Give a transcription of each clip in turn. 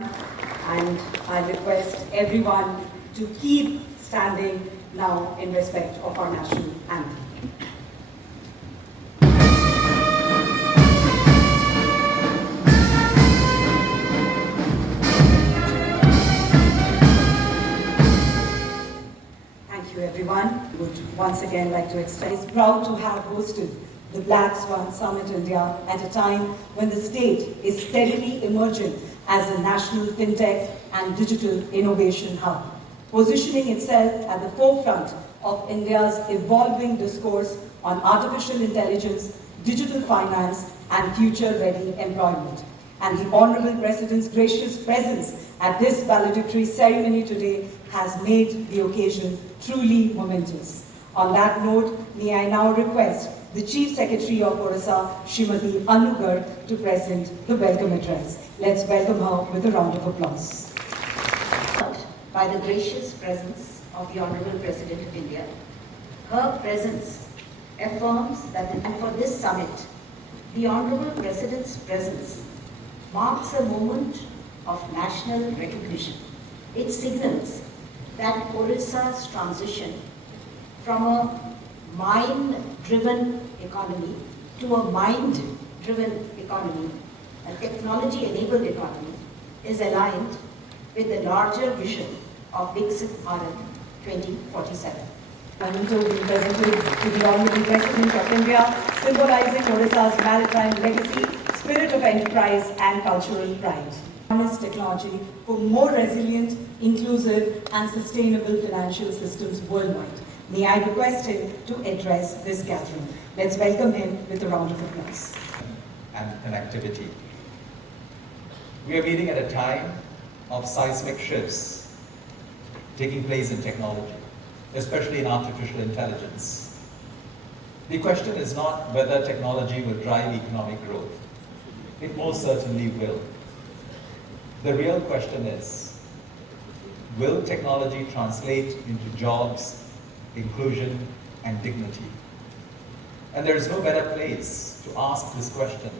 And I request everyone to keep standing now in respect of our national anthem. Thank you, everyone. Would once again like to express proud to have hosted the Black Swan Summit India at a time when the state is steadily emerging as a national fintech and digital innovation hub, positioning itself at the forefront of India's evolving discourse on artificial intelligence, digital finance, and future-ready employment. And the Honorable President's gracious presence at this valedictory ceremony today has made the occasion truly momentous. On that note, may I now request the Chief Secretary of Orissa, Srimati Anu Garg, to present the welcome address. Let's welcome her with a round of applause. By the gracious presence of the Honorable President of India, her presence affirms that, and for this summit, the Honorable President's presence marks a moment of national recognition. It signals that Orissa's transition from a mine-driven economy to a mind-driven economy, a technology-enabled economy, is aligned with the larger vision of Viksit Bharat 2047. Memento being presented to the Honorable President of India, symbolizing Orissa's maritime legacy, spirit of enterprise and cultural pride. Harness technology for more resilient, inclusive and sustainable financial systems worldwide. May I request him to address this gathering. Let's welcome him with a round of applause. And connectivity. We are meeting at a time of seismic shifts taking place in technology, especially in artificial intelligence. The question is not whether technology will drive economic growth. It most certainly will. The real question is, will technology translate into jobs, inclusion, and dignity? And there is no better place to ask this question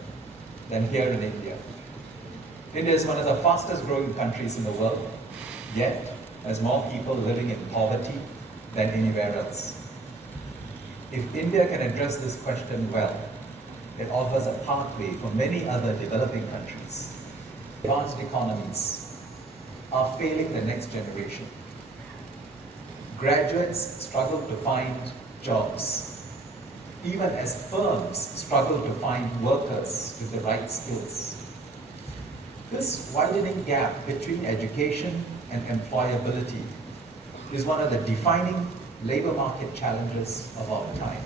than here in India. India is one of the fastest growing countries in the world, yet has more people living in poverty than anywhere else. If India can address this question well, it offers a pathway for many other developing countries. Advanced economies are failing the next generation. Graduates struggle to find jobs, even as firms struggle to find workers with the right skills. This widening gap between education and employability is one of the defining labor market challenges of our time.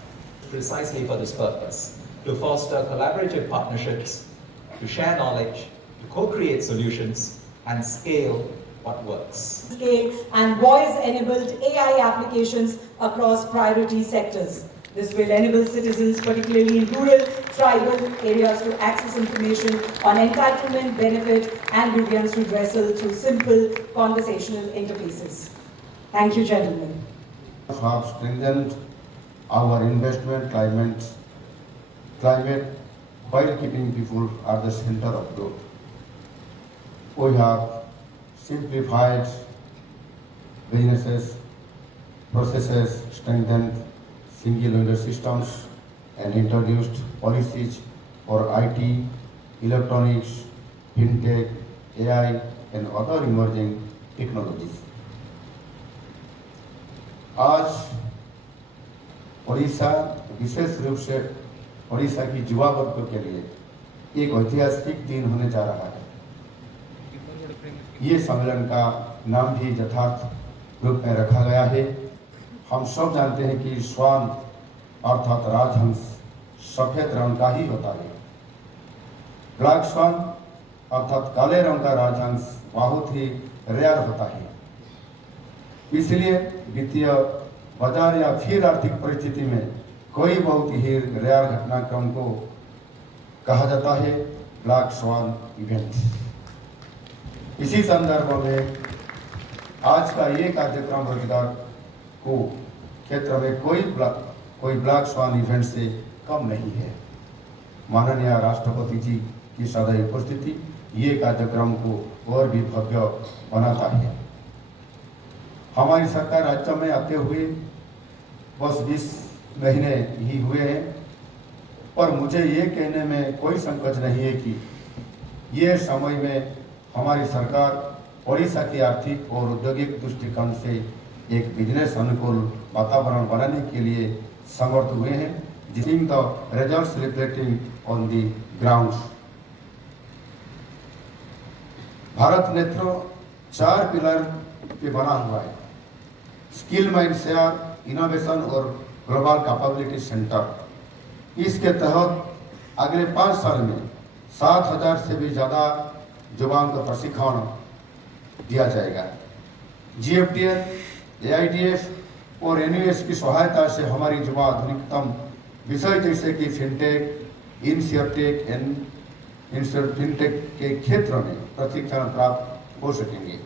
Precisely for this purpose, to foster collaborative partnerships, to share knowledge, to co-create solutions, and scale what works. Scale and voice-enabled AI applications across priority sectors. This will enable citizens, particularly in rural, tribal areas, to access information on entitlement, benefit, and grievance redressal through simple conversational interfaces. Thank you, gentlemen. Have strengthened our investment climate while keeping people at the center of growth. We have simplified businesses, processes, strengthened single window systems, and introduced policies for IT, electronics, fintech, AI, and other emerging technologies. आज ओडिशा विशेष रूप से ओडिशा की युवा वर्ग के लिए एक ऐतिहासिक दिन होने जा रहा है। ये सम्मेलन का नाम भी यथार्थ रूप में रखा गया है। हम सब जानते हैं कि स्वान अर्थात राजहंस सफेद रंग का ही होता है। ब्लैक स्वान अर्थात काले रंग का राजहंस बहुत ही रेयर होता है। इसलिए वित्तीय बाजार या फिर आर्थिक परिस्थिति में कोई बहुत ही रेयर घटनाक्रम को कहा जाता है ब्लैक स्वान इवेंट। इसी संदर्भ में आज का ये कार्यक्रम रोजगार को क्षेत्र में कोई ब्लैक स्वान इवेंट से कम नहीं है। माननीय राष्ट्रपति जी की सदैव उपस्थिति ये कार्यक्रम को और भी भव्य बनाता है। हमारी सरकार राज्य में आते हुए बस 20 महीने ही हुए हैं, पर मुझे ये कहने में कोई संकोच नहीं है कि ये समय में हमारी सरकार ओडिशा की आर्थिक और औद्योगिक दृष्टिकोण से एक बिजनेस अनुकूल वातावरण बनाने के लिए समर्थ हुए हैं, जिसमें the results reflecting on the ground. Bharat नेत्र 4 पिलर पे बना हुआ है: स्किल माइंड शेयर, इनोवेशन और ग्लोबल कैपेबिलिटी सेंटर। इसके तहत अगले 5 साल में 7,000 से भी ज़्यादा युवाओं को प्रशिक्षण दिया जाएगा। GFTN, AIDF और NUS की सहायता से हमारी युवा आधुनिकतम विषय जैसे कि फिनटेक, इंश्योरटेक फिनटेक के क्षेत्र में प्रशिक्षण प्राप्त हो सकेंगे।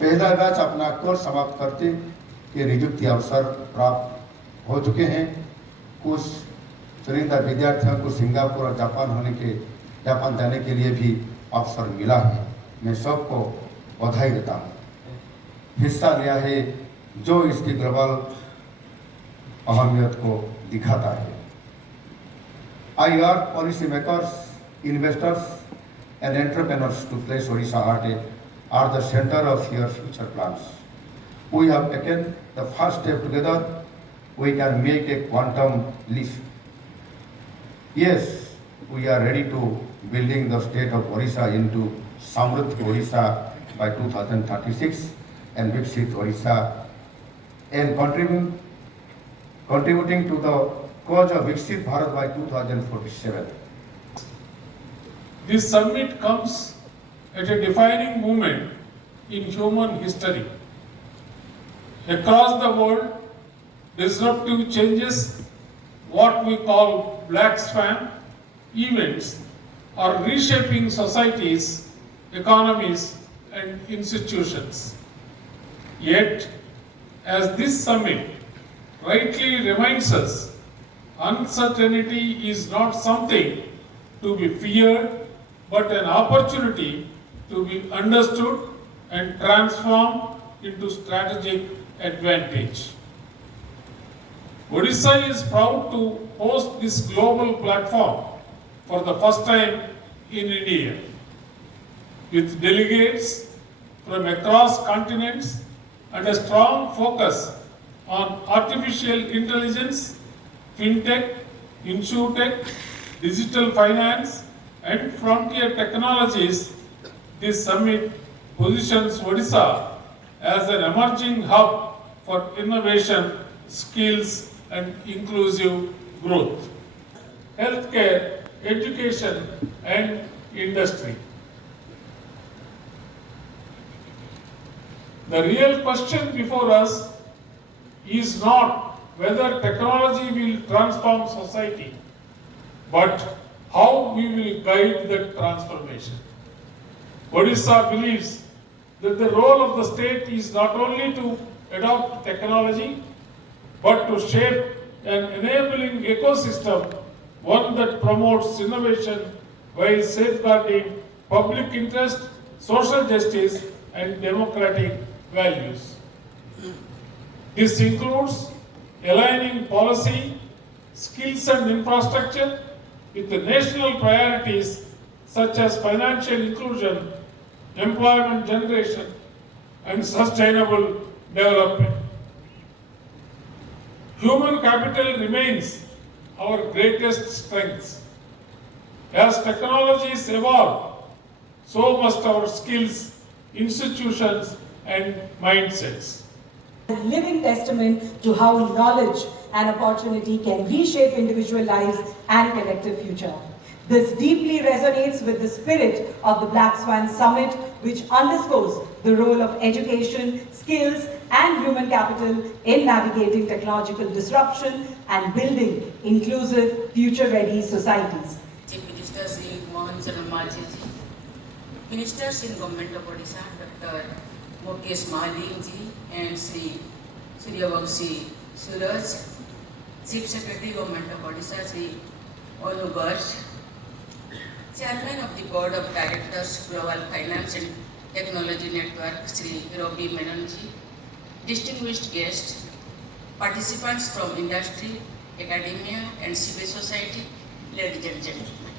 पहला बैच अपना कोर्स समाप्त करते के नियुक्ति अवसर प्राप्त हो चुके हैं। कुछ चुनिंदा विद्यार्थियों को सिंगापुर और जापान जाने के लिए भी अवसर मिला है। मैं सबको बधाई देता हूँ, हिस्सा लिया है, जो इसकी ग्लोबल अहमियत को दिखाता है। I urge policy makers, investors and entrepreneurs to place Odisha at the center of your future plans. We have taken the first step together. We can make a quantum leap. Yes, we are ready to building the state of Odisha into Samruddh Odisha by 2036 and Viksit Odisha and contributing to the cause of Viksit Bharat by 2047. This summit comes at a defining moment in human history. Across the world, disruptive changes, what we call Black Swan events, are reshaping societies, economies, and institutions. Yet, as this summit rightly reminds us, uncertainty is not something to be feared, but an opportunity to be understood and transformed into strategic advantage. Odisha is proud to host this global platform for the first time in India, with delegates from across continents and a strong focus on artificial intelligence, fintech, insurtech, digital finance, and frontier technologies. This summit positions Odisha as an emerging hub for innovation, skills, and inclusive growth. Healthcare, education, and industry. The real question before us is not whether technology will transform society, but how we will guide that transformation. Odisha believes that the role of the state is not only to adopt technology, but to shape an enabling ecosystem, one that promotes innovation while safeguarding public interest, social justice, and democratic values. This includes aligning policy, skills and infrastructure with the national priorities such as financial inclusion, employment generation, and sustainable development. Human capital remains our greatest strength. As technologies evolve, so must our skills, institutions, and mindsets. A living testament to how knowledge and opportunity can reshape individual lives and collective future. This deeply resonates with the spirit of the Black Swan Summit, which underscores the role of education, skills, and human capital in navigating technological disruption and building inclusive, future-ready societies. Chief Minister Sri Mohan Charan Majhi, Ministers in Government of Odisha, Dr. Mukesh Mahalik ji and Sri Suryavamshi Suraj, Chief Secretary Government of Odisha Sri Olu Garg, Chairman of the Board of Directors, Global Finance and Technology Network, Sri Robi Menonji, distinguished guests, participants from industry, academia, and civil society, ladies and gentlemen,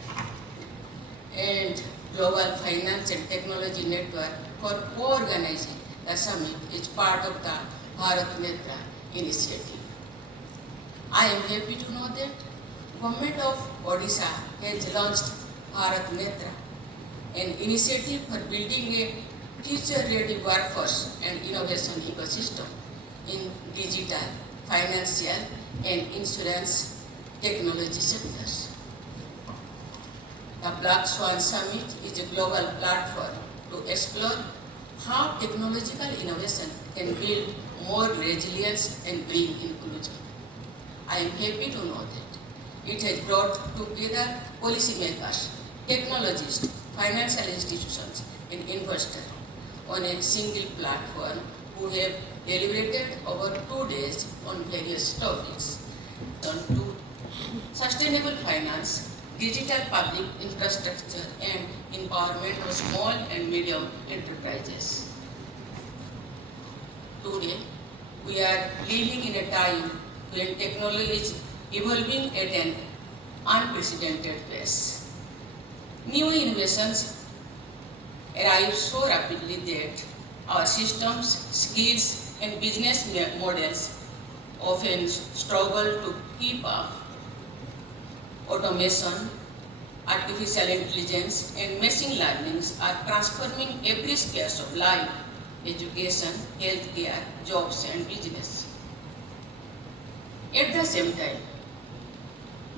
and Global Finance and Technology Network for co-organizing the summit is part of the Bharat Netra initiative. I am happy to know that Government of Odisha has launched Bharat Netra, an initiative for building a future-ready workforce and innovation ecosystem in digital, financial, and insurance technology sectors. The Black Swan Summit is a global platform to explore how technological innovation can build more resilience and bring inclusion. I am happy to know that it has brought together policymakers, technologists, financial institutions, and investors on a single platform who have deliberated over 2 days on various topics. On to sustainable finance, digital public infrastructure, and empowerment of small and medium enterprises. Today, we are living in a time when technology is evolving at an unprecedented pace. New innovations arrive so rapidly that our systems, skills, and business models often struggle to keep up. Automation, artificial intelligence, and machine learning are transforming every sphere of life: education, healthcare, jobs, and business. At the same time,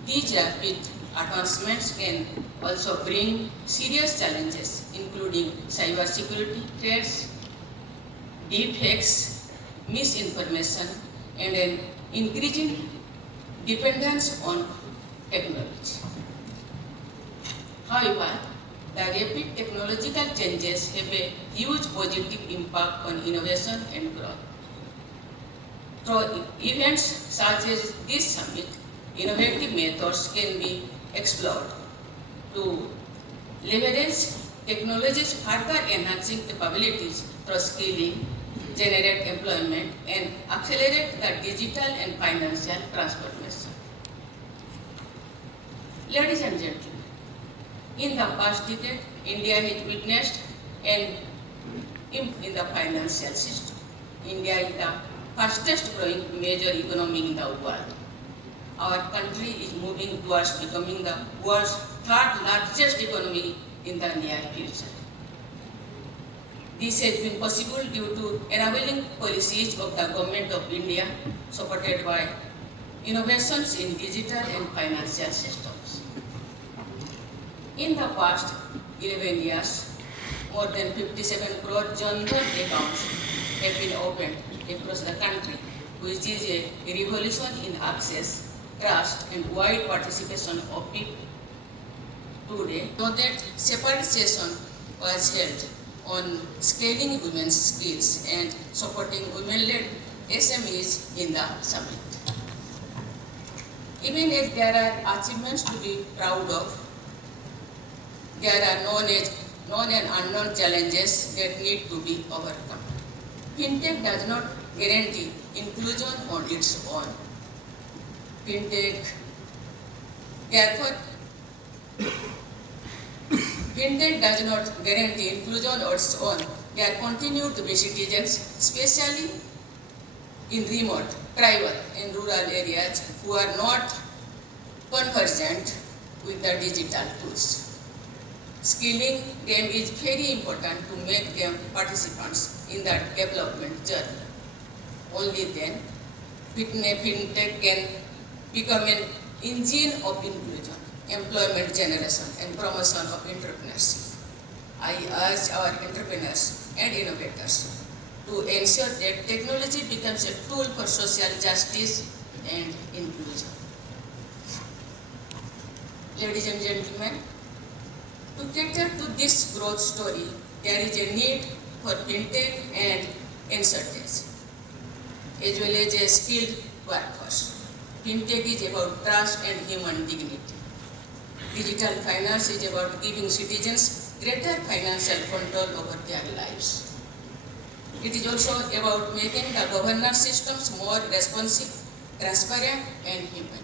these rapid advancements can also bring serious challenges, including cybersecurity threats, deepfakes, misinformation, and an increasing dependence on technology. However, the rapid technological changes have a huge positive impact on innovation and growth. Through events such as this summit, innovative methods can be explored to leverage technology's further enhancing capabilities through skilling, generate employment, and accelerate the digital and financial transformation. Ladies and gentlemen, in the past decade, India has witnessed an improvement in the financial system. India is the fastest growing major economy in the world. Our country is moving towards becoming the world's third largest economy in the near future. This has been possible due to enabling policies of the Government of India, supported by innovations in digital and financial systems. In the past 11 years, more than 57 crore Jan Dhan accounts have been opened across the country, which is a revolution in access, trust, and wide participation of people. Today, so that separate session was held on scaling women's skills and supporting women-led SMEs in the summit. Even if there are achievements to be proud of, there are known and unknown challenges that need to be overcome. Fintech does not guarantee inclusion on its own. Fintech does not guarantee inclusion on its own. There continue to be citizens, especially in remote, tribal, and rural areas, who are not conversant with the digital tools. Skilling them is very important to make them participants in the development journey. Only then, fintech can become an engine of inclusion, employment generation, and promotion of entrepreneurship. I urge our entrepreneurs and innovators to ensure that technology becomes a tool for social justice and inclusion. Ladies and gentlemen, to cater to this growth story, there is a need for fintech and insurgency, as well as a skilled workforce. Fintech is about trust and human dignity. Digital finance is about giving citizens greater financial control over their lives. It is also about making the governance systems more responsive, transparent, and human.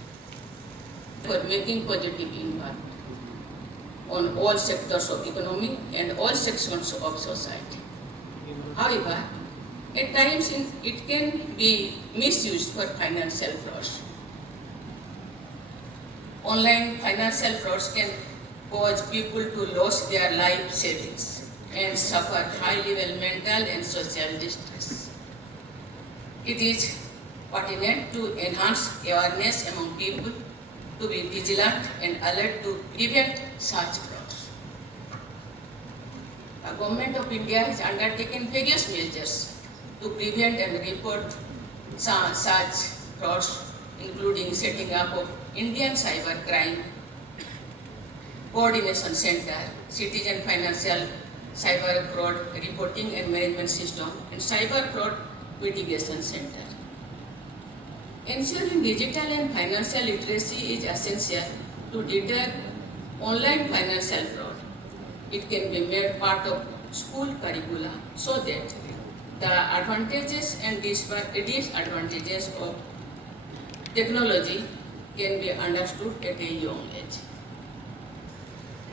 For making positive impact on all sectors of economy and all sections of society. However, at times it can be misused for financial frauds. Online financial frauds can cause people to lose their life savings and suffer high-level mental and social distress. It is pertinent to enhance awareness among people to be vigilant and alert to prevent such frauds. The Government of India has undertaken various measures to prevent and report such frauds, including setting up of Indian Cyber Crime Coordination Center, Citizen Financial Cyber Fraud Reporting and Management System, and Cyber Fraud Mitigation Center. Ensuring digital and financial literacy is essential to deter online financial fraud. It can be made part of school curricula so that the advantages and disadvantages of technology can be understood at a young age,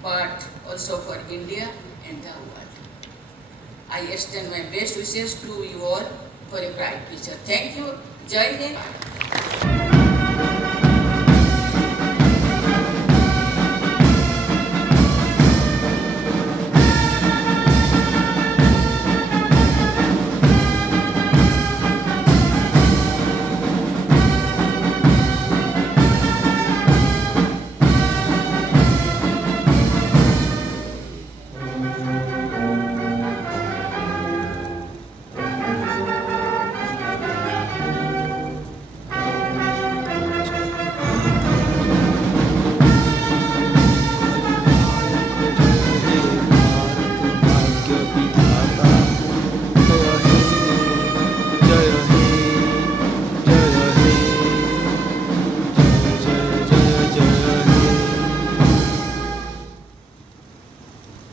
but also for India and the world. I extend my best wishes to you all for a bright future. Thank you. Jai Hind.